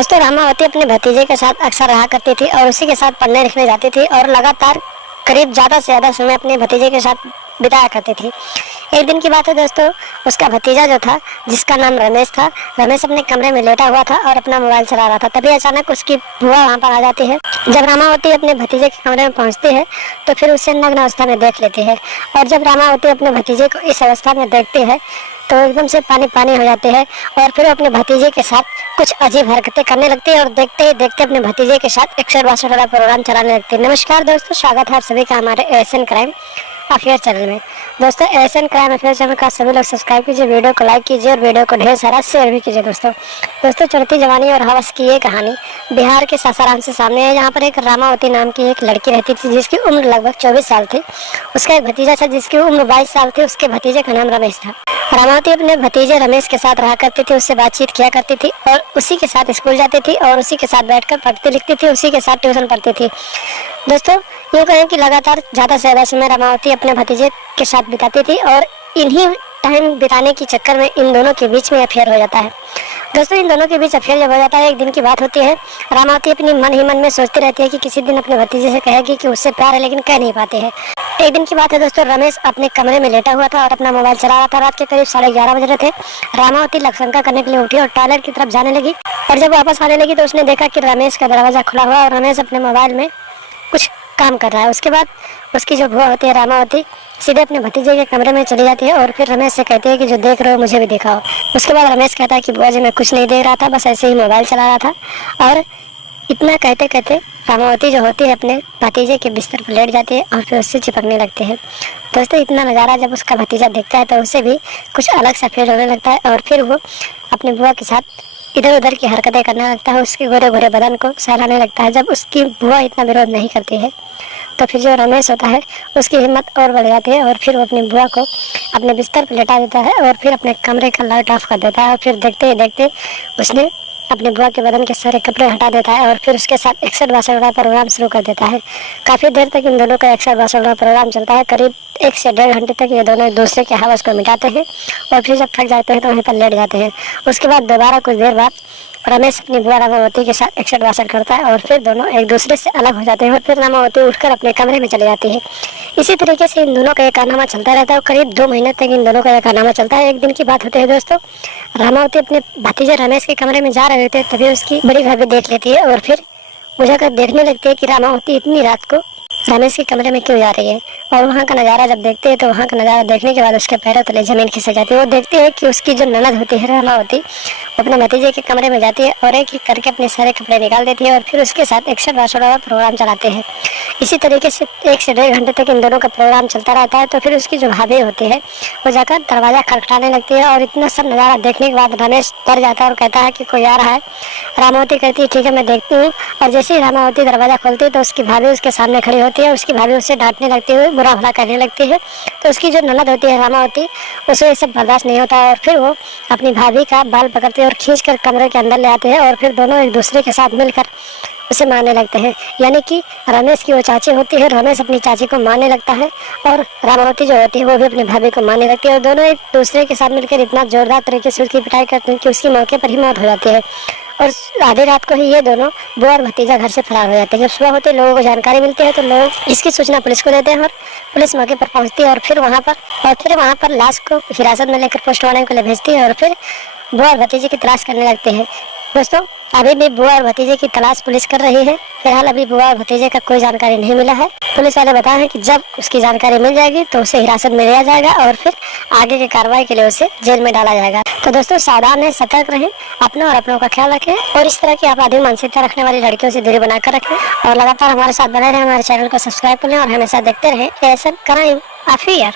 दोस्तों रामावती अपने भतीजे के साथ अक्सर रहा करती थी और उसी के साथ पढ़ने लिखने जाती थी और लगातार करीब ज़्यादा से ज़्यादा समय अपने भतीजे के साथ बिताया करती थी। एक दिन की बात है दोस्तों, उसका भतीजा जो था, जिसका नाम रमेश था, रमेश अपने कमरे में लेटा हुआ था और अपना मोबाइल चला रहा था। तभी अचानक उसकी बुआ वहाँ पर आ जाती है। जब रामावती अपने भतीजे के कमरे में पहुँचती है तो फिर उसे नग्न अवस्था में देख लेती है। और जब रामावती अपने भतीजे को इस अवस्था में देखती है तो एकदम से पानी पानी हो जाते हैं और फिर अपने भतीजे के साथ कुछ अजीब हरकतें करने लगती है और देखते ही देखते अपने भतीजे के साथ 162 वाला प्रोग्राम चलाने लगती है। नमस्कार दोस्तों, स्वागत है आप सभी का हमारे एएसएन क्राइम अफेयर चैनल में। दोस्तों एएसएन क्राइम अफेयर चैनल का सभी लोग सब्सक्राइब कीजिए, वीडियो को लाइक कीजिए और वीडियो को ढेर सारा शेयर भी कीजिए। दोस्तों चढ़ती जवानी और हवस की ये कहानी बिहार के सासाराम से सामने है। यहाँ पर एक रामावती नाम की एक लड़की रहती थी जिसकी उम्र लगभग 24 साल थी। उसका एक भतीजा था जिसकी उम्र 22 साल थी। उसके भतीजे का नाम रमेश था। रामावती अपने भतीजे रमेश के साथ रहा करती थी, उससे बातचीत किया करती थी और उसी के साथ स्कूल जाती थी और उसी के साथ बैठकर पढ़ती लिखती थी, उसी के साथ ट्यूशन पढ़ती थी। दोस्तों ये कहें कि लगातार ज़्यादा से ज़्यादा समय रामावती अपने भतीजे के साथ बिताती थी और इन्हीं टाइम बिताने के चक्कर में इन दोनों के बीच में अफेयर हो जाता है। दोस्तों इन दोनों के बीच अफेयर जब हो जाता है, एक दिन की बात होती है, रामावती अपनी मन ही मन में सोचती रहती है कि किसी दिन अपने भतीजे से कहेगी कि उससे प्यार है, लेकिन कह नहीं पाते हैं। एक दिन की बात है दोस्तों, रमेश अपने कमरे में लेटा हुआ था और अपना मोबाइल चला रहा था। रात के करीब 11:30 बज रहे थे। रामावती लक्षणका करने के लिए उठी और टॉयलेट की तरफ जाने लगी और जब वापस आने लगी तो उसने देखा कि रमेश का दरवाजा खुला हुआ और रमेश अपने मोबाइल में कुछ काम कर रहा है। उसके बाद उसकी जो बुआ होती है रामावती सीधे अपने भतीजे के कमरे में चली जाती है और फिर रमेश से कहती है कि जो देख रहे हो मुझे भी दिखाओ। उसके बाद रमेश कहता है कि बुआ जी मैं कुछ नहीं देख रहा था, बस ऐसे ही मोबाइल चला रहा था। और इतना कहते कहते रामावती जो होती है अपने भतीजे के बिस्तर पर लेट जाती है और फिर उससे चिपकने लगती है। दोस्तों इतना नज़ारा जब उसका भतीजा देखता है तो उसे भी कुछ अलग सा फील होने लगता है और फिर वो अपनी बुआ के साथ इधर उधर की हरकतें करने लगता है, उसके गोरे गोरे बदन को सहलाने लगता है। जब उसकी बुआ इतना विरोध नहीं करती है तो फिर जो रमेश होता है उसकी हिम्मत और बढ़ जाती है और फिर वो अपनी बुआ को अपने बिस्तर पर लेटा देता है और फिर अपने कमरे का लाइट ऑफ कर देता है और फिर देखते ही देखते उसने अपने बुआ के बदन के सारे कपड़े हटा देता है और फिर उसके साथ 61 वाला प्रोग्राम शुरू कर देता है। काफ़ी देर तक इन दोनों का 61 वाला प्रोग्राम चलता है। करीब 1 से 1.5 घंटे तक ये दोनों एक दूसरे के हवस को मिटाते हैं और फिर जब थक जाते हैं तो वहीं पर लेट जाते हैं। उसके बाद दोबारा कुछ देर बाद रमेश अपनी बुआ रामावती के साथ 61 करता है और फिर दोनों एक दूसरे से अलग हो जाते हैं और फिर रामावती उठकर अपने कमरे में चली जाती है। इसी तरीके से इन दोनों का ये कारनामा चलता रहता है और करीब 2 महीने तक इन दोनों का ये कारनामा चलता है। एक दिन की बात होती है दोस्तों, रामावती अपने भतीजे रमेश के कमरे में जा रहे थे, तभी उसकी बड़ी भाभी देख लेती है और फिर वो जाकर देखने लगती है कि रामावती इतनी रात को रमेश के कमरे में क्यों जा रही है। और वहाँ का नज़ारा जब देखते हैं तो वहाँ का नज़ारा देखने के बाद उसके पैरों तले जमीन खिसक जाती है। वो देखती है कि उसकी जो ननद होती है रामावती, वो अपने भतीजे के कमरे में जाती है और एक एक करके अपने सारे कपड़े निकाल देती है और फिर उसके साथ 61 वाला प्रोग्राम चलाते हैं। इसी तरीके से 1 से 1.5 घंटे तक इन दोनों का प्रोग्राम चलता रहता है। तो फिर उसकी जो भाभी होती है वो जाकर दरवाज़ा खटखटाने लगती है और इतना सब नज़ारा देखने के बाद रमेश डर जाता है और कहता है कि कोई आ रहा है। रामावती कहती है ठीक है मैं देखती हूँ, और जैसे ही रामावती दरवाज़ा खोलती है तो उसकी भाभी उसके सामने खड़ी होती है। उसकी भाभी उससे डांटने लगती है, बुरा भला करने लगती है। तो उसकी जो ननद होती है रामावती, उसे ये सब बर्दाश्त नहीं होता और फिर वो अपनी भाभी का बाल पकड़ते हैं और खींच कर कमरे के अंदर ले आते हैं और फिर दोनों एक दूसरे के साथ मिलकर उसे मारने लगते हैं। यानी कि रमेश की वो चाची होती है, रमेश अपनी चाची को मारने लगता है और रामावती जो होती है वो भी अपनी भाभी को मारने लगती है और दोनों एक दूसरे के साथ मिलकर इतना जोरदार तरीके से उसकी पिटाई करते हैं कि उसकी मौके पर ही मौत हो जाती है। और आधी रात को ही ये दोनों बुआ और भतीजा घर से फरार हो जाते हैं। जब सुबह होते लोगों को जानकारी मिलती है तो लोग इसकी सूचना पुलिस को देते हैं और पुलिस मौके पर पहुंचती है और फिर वहाँ पर लाश को हिरासत में लेकर पोस्टमार्टम के लिए भेजती है और फिर बुआ और भतीजे की तलाश करने लगते हैं। दोस्तों अभी भी बुआ और भतीजे की तलाश पुलिस कर रही है। फिलहाल अभी बुआ और भतीजे का कोई जानकारी नहीं मिला है। पुलिस वाले बताए हैं कि जब उसकी जानकारी मिल जाएगी तो उसे हिरासत में लिया जाएगा और फिर आगे की कार्रवाई के लिए उसे जेल में डाला जाएगा। तो दोस्तों सावधान रहें, सतर्क रहें, अपना और अपनों का ख्याल रखें और इस तरह की आपराधिक मानसिकता रखने वाली लड़कियों से दूरी बनाकर रखें और लगातार हमारे साथ बने रहें। हमारे चैनल को सब्सक्राइब कर लें और हमेशा देखते रहें एएसएन क्राइम अफेयर।